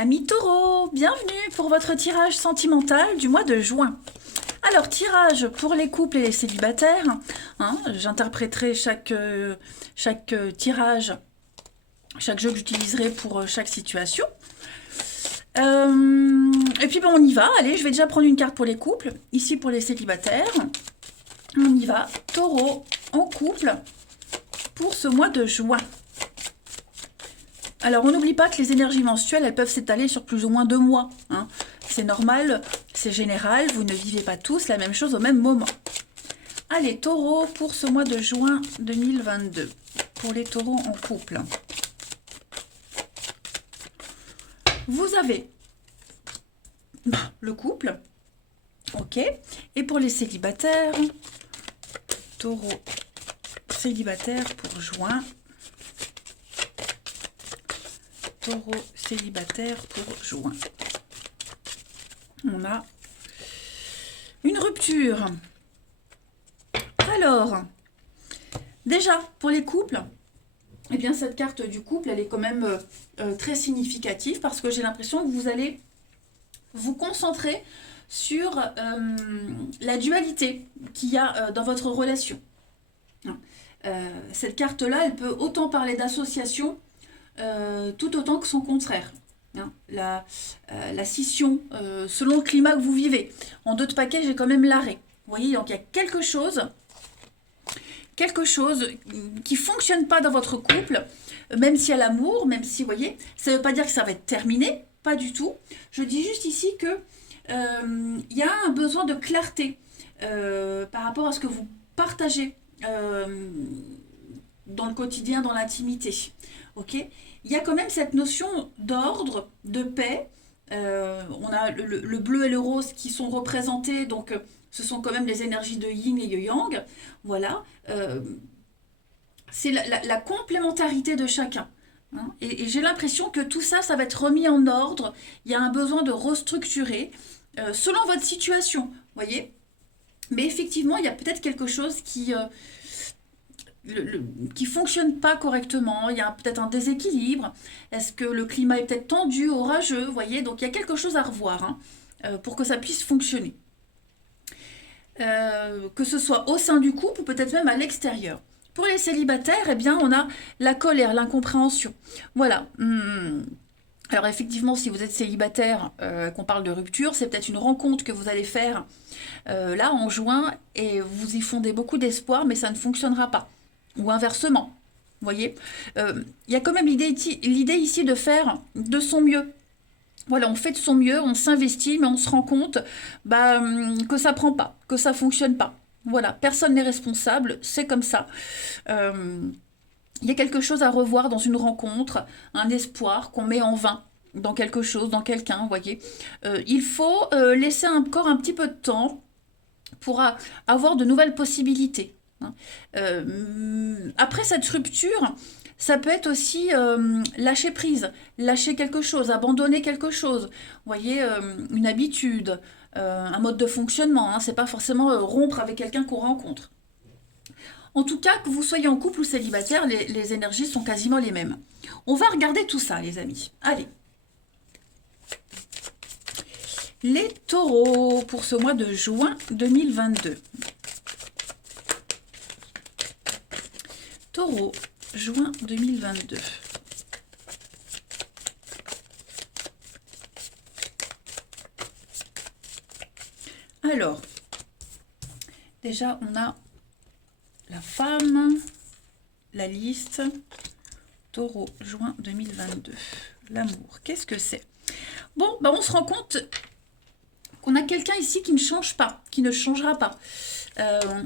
Amis taureaux, bienvenue pour votre tirage sentimental du mois de juin. Alors, tirage pour les couples et les célibataires. J'interpréterai chaque tirage, chaque jeu que j'utiliserai pour chaque situation. Et puis on y va. Allez, je vais déjà prendre une carte pour les couples. Ici pour les célibataires. On y va. Taureau en couple pour ce mois de juin. Alors, on n'oublie pas que les énergies menstruelles, elles peuvent s'étaler sur plus ou moins 2 mois. C'est normal, c'est général, vous ne vivez pas tous la même chose au même moment. Allez, taureau pour ce mois de juin 2022, pour les taureaux en couple. Vous avez le couple, ok, et pour les célibataires, taureau célibataire pour juin. Taureau célibataire pour juin. On a une rupture. Alors, déjà, pour les couples, eh bien, cette carte du couple, elle est quand même très significative parce que j'ai l'impression que vous allez vous concentrer sur la dualité qu'il y a dans votre relation. Cette carte-là, elle peut autant parler d'association tout autant que son contraire. La scission, selon le climat que vous vivez. En 2 de paquet, j'ai quand même l'arrêt. Vous voyez, donc il y a quelque chose qui ne fonctionne pas dans votre couple, même s'il y a l'amour, même si, vous voyez, ça ne veut pas dire que ça va être terminé, pas du tout. Je dis juste ici que il y a un besoin de clarté par rapport à ce que vous partagez dans le quotidien, dans l'intimité. Ok ? Il y a quand même cette notion d'ordre, de paix. On a le bleu et le rose qui sont représentés, donc ce sont quand même les énergies de yin et de yang. Voilà. C'est la complémentarité de chacun. Et j'ai l'impression que tout ça, ça va être remis en ordre. Il y a un besoin de restructurer selon votre situation, voyez. Mais effectivement, il y a peut-être quelque chose qui fonctionne pas correctement, il y a peut-être un déséquilibre, est-ce que le climat est peut-être tendu, orageux, vous voyez, donc il y a quelque chose à revoir pour que ça puisse fonctionner. Que ce soit au sein du couple ou peut-être même à l'extérieur. Pour les célibataires, eh bien, on a la colère, l'incompréhension. Voilà. Alors effectivement, si vous êtes célibataire, qu'on parle de rupture, c'est peut-être une rencontre que vous allez faire là en juin et vous y fondez beaucoup d'espoir, mais ça ne fonctionnera pas. Ou inversement, vous voyez. Il y a quand même l'idée ici de faire de son mieux. Voilà, on fait de son mieux, on s'investit, mais on se rend compte que ça prend pas, que ça fonctionne pas. Voilà, personne n'est responsable, c'est comme ça. Il y a quelque chose à revoir dans une rencontre, un espoir qu'on met en vain dans quelque chose, dans quelqu'un, vous voyez. Il faut laisser encore un petit peu de temps pour avoir de nouvelles possibilités. Après cette rupture, ça peut être aussi lâcher prise, lâcher quelque chose, abandonner quelque chose. Vous voyez, une habitude, un mode de fonctionnement. C'est pas forcément rompre avec quelqu'un qu'on rencontre. En tout cas, que vous soyez en couple ou célibataire, les énergies sont quasiment les mêmes. On va regarder tout ça, les amis. Allez. Les taureaux pour ce mois de juin 2022. Taureau, juin 2022. Alors, déjà, on a la femme, la liste, Taureau, juin 2022. L'amour, qu'est-ce que c'est? Bon, on se rend compte qu'on a quelqu'un ici qui ne change pas, qui ne changera pas.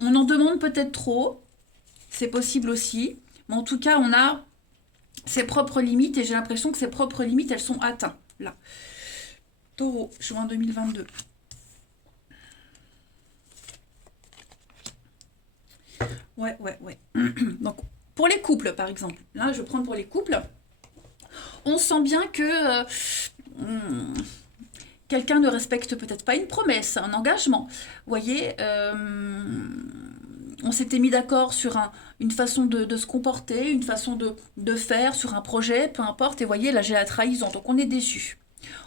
On en demande peut-être trop, c'est possible aussi, mais en tout cas, on a ses propres limites et j'ai l'impression que ses propres limites, elles sont atteintes, là. Taureau, juin 2022. Ouais. Donc, pour les couples, par exemple, là, je vais prendre pour les couples, on sent bien que quelqu'un ne respecte peut-être pas une promesse, un engagement. Vous voyez, on s'était mis d'accord sur une façon de se comporter, une façon de faire, sur un projet, peu importe. Et vous voyez, là, j'ai la trahison, donc on est déçu.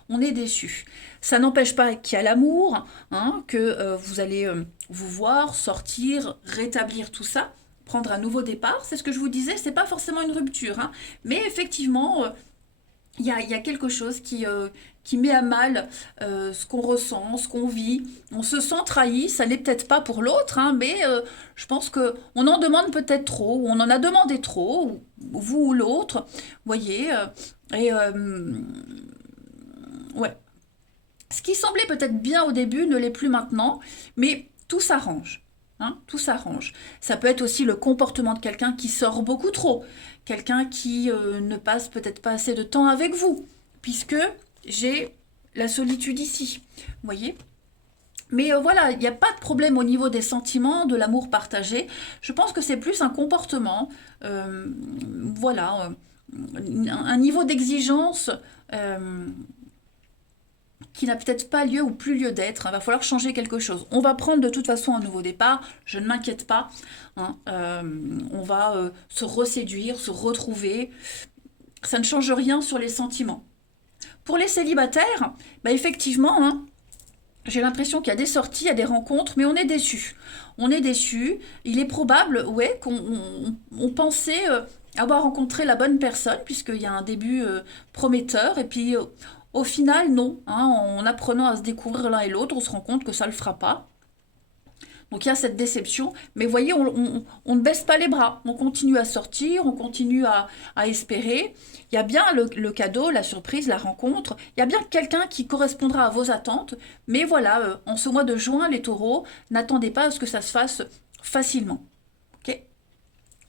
On est déçu. Ça n'empêche pas qu'il y a l'amour, hein, que vous allez vous voir, sortir, rétablir tout ça, prendre un nouveau départ. C'est ce que je vous disais, c'est pas forcément une rupture, hein, mais effectivement, il y a quelque chose qui met à mal ce qu'on ressent, ce qu'on vit. On se sent trahi, ça n'est peut-être pas pour l'autre, hein, mais je pense qu'on en demande peut-être trop, ou on en a demandé trop, ou vous ou l'autre, voyez. Et ouais. Ce qui semblait peut-être bien au début ne l'est plus maintenant, mais tout s'arrange. Hein, tout s'arrange. Ça peut être aussi le comportement de quelqu'un qui sort beaucoup trop, quelqu'un qui ne passe peut-être pas assez de temps avec vous, puisque j'ai la solitude ici. Vous voyez? Mais voilà, il n'y a pas de problème au niveau des sentiments, de l'amour partagé. Je pense que c'est plus un comportement, voilà, un niveau d'exigence qui n'a peut-être pas lieu ou plus lieu d'être. Il va falloir changer quelque chose. On va prendre de toute façon un nouveau départ, je ne m'inquiète pas. Hein, on va se reséduire, se retrouver. Ça ne change rien sur les sentiments. Pour les célibataires, bah effectivement, hein, j'ai l'impression qu'il y a des sorties, il y a des rencontres, mais on est déçu. On est déçu. Il est probable, ouais, qu'on pensait avoir rencontré la bonne personne, puisqu'il y a un début prometteur, et puis au final, non. Hein, en apprenant à se découvrir l'un et l'autre, on se rend compte que ça ne le fera pas. Donc il y a cette déception, mais voyez, on ne baisse pas les bras, on continue à sortir, on continue à espérer. Il y a bien le cadeau, la surprise, la rencontre, il y a bien quelqu'un qui correspondra à vos attentes, mais voilà, en ce mois de juin, les taureaux, n'attendez pas à ce que ça se fasse facilement. Ok.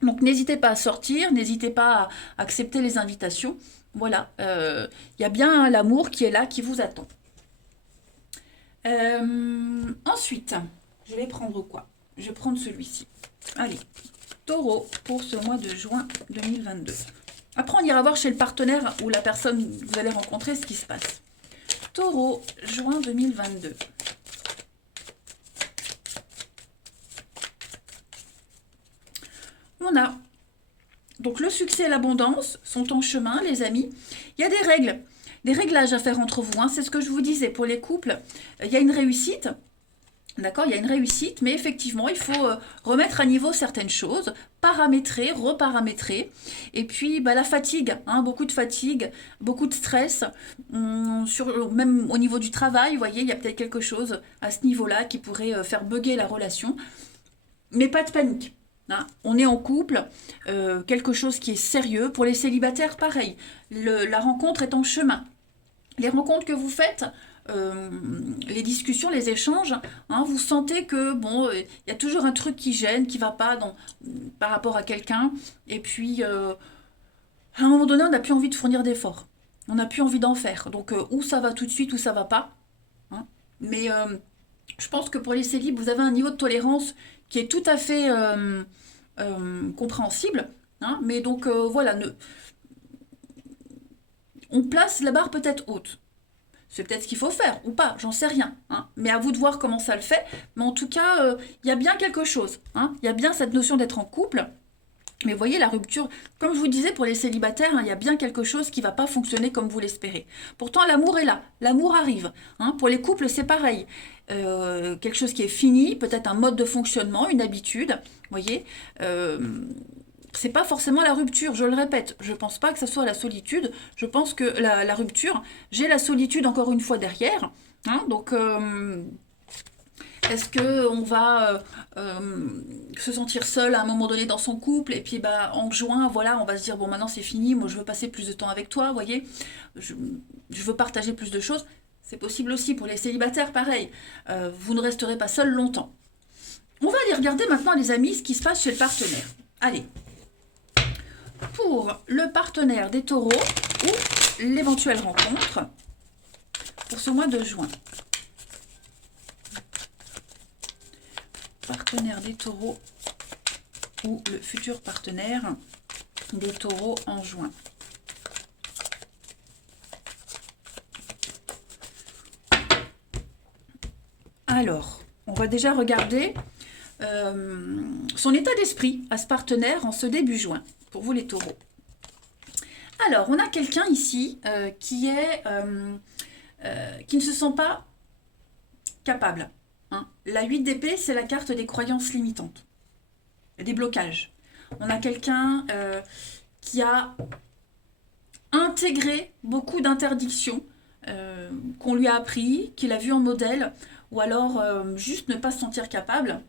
Donc n'hésitez pas à sortir, n'hésitez pas à accepter les invitations. Voilà, il y a bien l'amour qui est là, qui vous attend. Ensuite, je vais prendre quoi? Je vais prendre celui-ci. Allez, taureau pour ce mois de juin 2022. Après, on ira voir chez le partenaire ou la personne que vous allez rencontrer ce qui se passe. Taureau, juin 2022. On a donc le succès et l'abondance sont en chemin, les amis. Il y a des réglages à faire entre vous. Hein. C'est ce que je vous disais pour les couples. Il y a une réussite. D'accord, il y a une réussite, mais effectivement, il faut remettre à niveau certaines choses, paramétrer, reparamétrer. Et puis, bah, la fatigue, hein, beaucoup de fatigue, beaucoup de stress, même au niveau du travail, vous voyez, il y a peut-être quelque chose à ce niveau-là qui pourrait faire bugger la relation. Mais pas de panique. Hein. On est en couple, quelque chose qui est sérieux. Pour les célibataires, pareil. La rencontre est en chemin. Les rencontres que vous faites, les discussions, les échanges, hein, vous sentez que bon, il y a toujours un truc qui gêne, qui va pas par rapport à quelqu'un. Et puis, à un moment donné, on n'a plus envie de fournir d'efforts. On n'a plus envie d'en faire. Donc, ou ça va tout de suite, ou ça va pas. Hein. Mais je pense que pour les célibes, vous avez un niveau de tolérance qui est tout à fait compréhensible. Hein. Mais donc, voilà, on place la barre peut-être haute. C'est peut-être ce qu'il faut faire, ou pas, j'en sais rien. Hein. Mais à vous de voir comment ça le fait. Mais en tout cas, il y a bien quelque chose. Hein. Il y a bien cette notion d'être en couple. Mais vous voyez, la rupture, comme je vous disais pour les célibataires, hein, il y a bien quelque chose qui ne va pas fonctionner comme vous l'espérez. Pourtant, l'amour est là, l'amour arrive. Hein. Pour les couples, c'est pareil. Quelque chose qui est fini, peut-être un mode de fonctionnement, une habitude. Vous voyez, c'est pas forcément la rupture, je le répète. Je pense pas que ça soit la solitude. Je pense que la rupture, j'ai la solitude encore une fois derrière. Hein, donc, est-ce qu'on va se sentir seul à un moment donné dans son couple et puis bah, en juin, voilà, on va se dire bon maintenant c'est fini, moi je veux passer plus de temps avec toi, vous voyez, je veux partager plus de choses. C'est possible aussi pour les célibataires, pareil. Vous ne resterez pas seul longtemps. On va aller regarder maintenant, les amis, ce qui se passe chez le partenaire. Allez. Pour le partenaire des taureaux ou l'éventuelle rencontre pour ce mois de juin. Partenaire des taureaux ou le futur partenaire des taureaux en juin. Alors, on va déjà regarder son état d'esprit à ce partenaire en ce début juin, pour vous les taureaux. Alors, on a quelqu'un ici qui ne se sent pas capable. Hein. La 8 d'épée, c'est la carte des croyances limitantes, des blocages. On a quelqu'un qui a intégré beaucoup d'interdictions qu'on lui a appris, qu'il a vu en modèle, ou alors juste ne pas se sentir capable.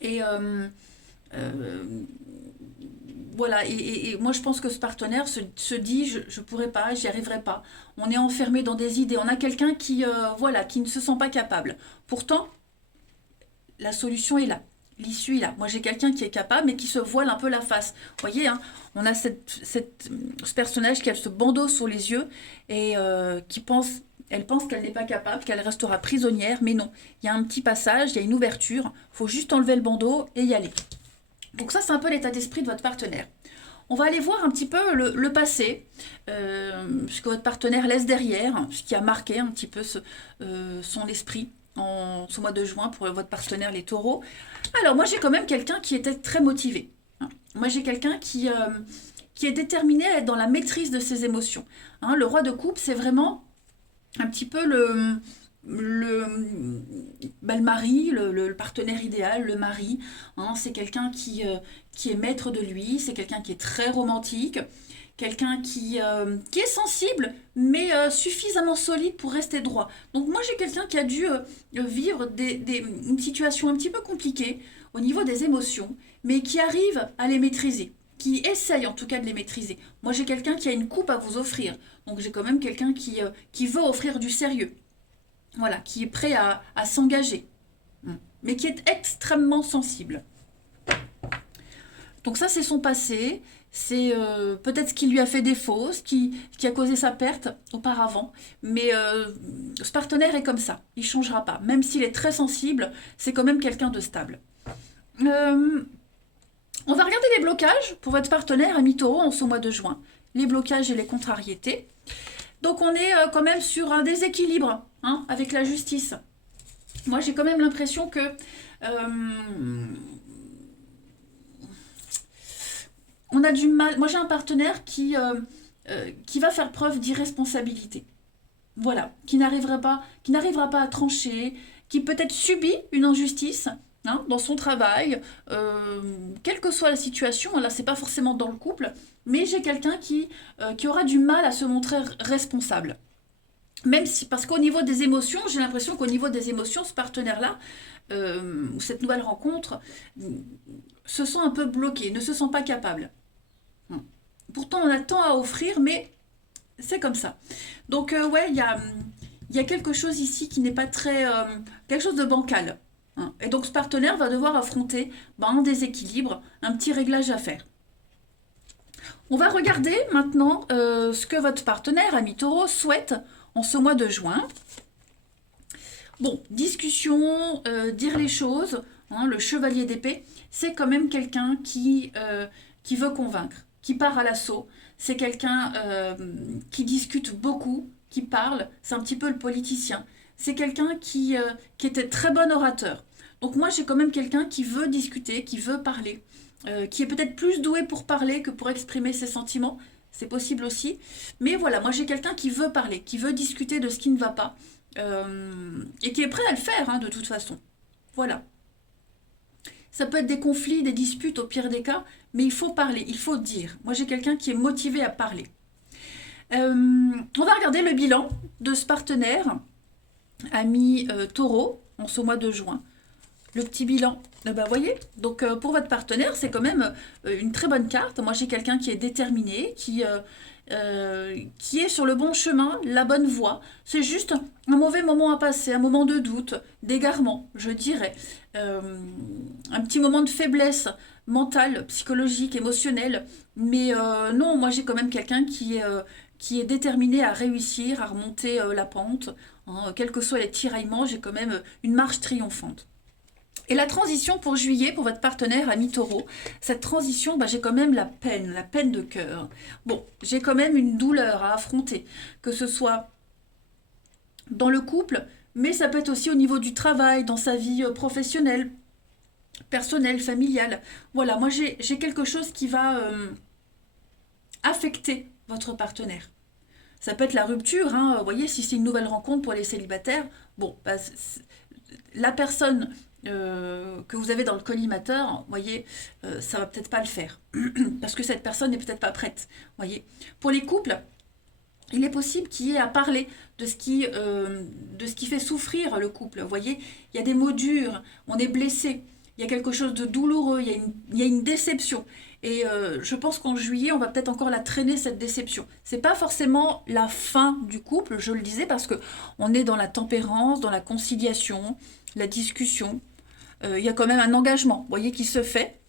Et voilà, et moi je pense que ce partenaire se dit je pourrais pas, j'y arriverai pas. On est enfermé dans des idées. On a quelqu'un voilà, qui ne se sent pas capable. Pourtant, la solution est là. L'issue est là. Moi, j'ai quelqu'un qui est capable, mais qui se voile un peu la face. Vous voyez, hein, on a ce personnage qui a ce bandeau sur les yeux et elle pense qu'elle n'est pas capable, qu'elle restera prisonnière, mais non. Il y a un petit passage, il y a une ouverture. Il faut juste enlever le bandeau et y aller. Donc ça, c'est un peu l'état d'esprit de votre partenaire. On va aller voir un petit peu le passé, ce que votre partenaire laisse derrière, ce qui a marqué un petit peu son esprit en ce mois de juin pour votre partenaire les taureaux. Alors moi j'ai quand même quelqu'un qui était très motivé. Hein. Moi j'ai quelqu'un qui est déterminé à être dans la maîtrise de ses émotions. Hein, le roi de coupe, c'est vraiment un petit peu le mari, le partenaire idéal, le mari. Hein, c'est quelqu'un qui est maître de lui, c'est quelqu'un qui est très romantique, quelqu'un qui est sensible, mais suffisamment solide pour rester droit. Donc moi j'ai quelqu'un qui a dû vivre une situation un petit peu compliquée au niveau des émotions, mais qui arrive à les maîtriser, qui essaye en tout cas de les maîtriser. Moi j'ai quelqu'un qui a une coupe à vous offrir, donc j'ai quand même quelqu'un qui veut offrir du sérieux, voilà, qui est prêt à s'engager, mais qui est extrêmement sensible. Donc ça c'est son passé, c'est peut-être ce qui lui a fait défaut, ce qui a causé sa perte auparavant, mais ce partenaire est comme ça, il ne changera pas, même s'il est très sensible, c'est quand même quelqu'un de stable. On va regarder les blocages pour votre partenaire ami taureau en ce mois de juin, les blocages et les contrariétés. Donc on est quand même sur un déséquilibre hein, avec la justice. Moi j'ai quand même l'impression que on a du mal. Moi j'ai un partenaire qui va faire preuve d'irresponsabilité. Voilà, qui n'arrivera pas à trancher, qui peut-être subit une injustice hein, dans son travail, quelle que soit la situation. Là c'est pas forcément dans le couple, mais j'ai quelqu'un qui aura du mal à se montrer responsable. Même si, parce qu'au niveau des émotions, j'ai l'impression qu'au niveau des émotions, ce partenaire-là, ou cette nouvelle rencontre, se sent un peu bloqué, ne se sent pas capable. Pourtant, on a tant à offrir, mais c'est comme ça. Donc, ouais, il y a quelque chose ici qui n'est pas très... quelque chose de bancal. Hein. Et donc, ce partenaire va devoir affronter un déséquilibre, un petit réglage à faire. On va regarder maintenant ce que votre partenaire, ami taureau, souhaite en ce mois de juin. Bon, discussion, dire les choses, hein, le chevalier d'épée, c'est quand même quelqu'un qui veut convaincre, qui part à l'assaut. C'est quelqu'un qui discute beaucoup, qui parle, c'est un petit peu le politicien. C'est quelqu'un qui était très bon orateur. Donc moi, j'ai quand même quelqu'un qui veut discuter, qui veut parler, qui est peut-être plus doué pour parler que pour exprimer ses sentiments. C'est possible aussi. Mais voilà, moi j'ai quelqu'un qui veut parler, qui veut discuter de ce qui ne va pas. Et qui est prêt à le faire, hein, de toute façon. Voilà. Ça peut être des conflits, des disputes au pire des cas, mais il faut parler, il faut dire. Moi j'ai quelqu'un qui est motivé à parler. On va regarder le bilan de ce partenaire, ami taureau, en ce mois de juin. Le petit bilan, vous voyez, donc pour votre partenaire, c'est quand même une très bonne carte. Moi, j'ai quelqu'un qui est déterminé, qui est sur le bon chemin, la bonne voie. C'est juste un mauvais moment à passer, un moment de doute, d'égarement, je dirais. Un petit moment de faiblesse mentale, psychologique, émotionnelle. Mais non, moi, j'ai quand même quelqu'un qui est déterminé à réussir, à remonter la pente. Hein, quels que soient les tiraillements, j'ai quand même une marche triomphante. Et la transition pour juillet, pour votre partenaire ami taureau, cette transition, j'ai quand même la peine de cœur. Bon, j'ai quand même une douleur à affronter, que ce soit dans le couple, mais ça peut être aussi au niveau du travail, dans sa vie professionnelle, personnelle, familiale. Voilà, moi j'ai quelque chose qui va affecter votre partenaire. Ça peut être la rupture, hein. Vous voyez, si c'est une nouvelle rencontre pour les célibataires, bon, bah, la personne que vous avez dans le collimateur, vous voyez, ça va peut-être pas le faire. Parce que cette personne n'est peut-être pas prête. Vous voyez. Pour les couples, il est possible qu'il y ait à parler de ce qui fait souffrir le couple. Vous voyez, il y a des mots durs, on est blessé, il y a quelque chose de douloureux, il y a une déception. Et je pense qu'en juillet, on va peut-être encore la traîner, cette déception. C'est pas forcément la fin du couple, je le disais, parce que on est dans la tempérance, dans la conciliation, la discussion. Il y a quand même un engagement, vous voyez, qui se fait.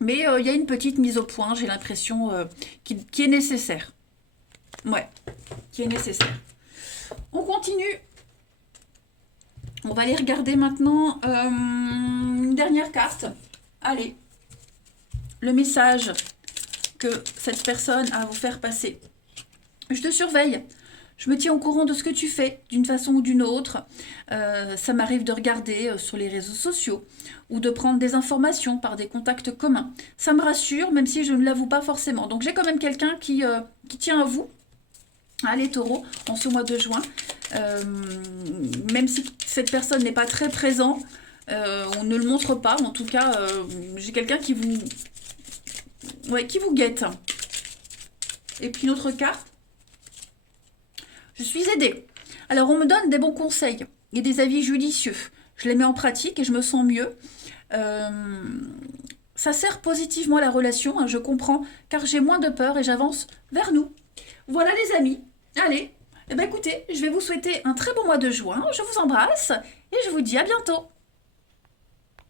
Mais il y a une petite mise au point, j'ai l'impression, qui est nécessaire. Ouais, qui est nécessaire. On continue. On va aller regarder maintenant une dernière carte. Allez, le message que cette personne a à vous faire passer. Je te surveille. Je me tiens au courant de ce que tu fais, d'une façon ou d'une autre. Ça m'arrive de regarder sur les réseaux sociaux ou de prendre des informations par des contacts communs. Ça me rassure, même si je ne l'avoue pas forcément. Donc j'ai quand même quelqu'un qui tient à vous. Allez, taureau, en ce mois de juin. Même si cette personne n'est pas très présent, on ne le montre pas. En tout cas, j'ai quelqu'un qui vous guette. Et puis une autre carte. Je suis aidée. Alors, on me donne des bons conseils et des avis judicieux. Je les mets en pratique et je me sens mieux. Ça sert positivement à la relation, hein, je comprends, car j'ai moins de peur et j'avance vers nous. Voilà les amis. Allez, eh ben écoutez, je vais vous souhaiter un très bon mois de juin. Je vous embrasse et je vous dis à bientôt.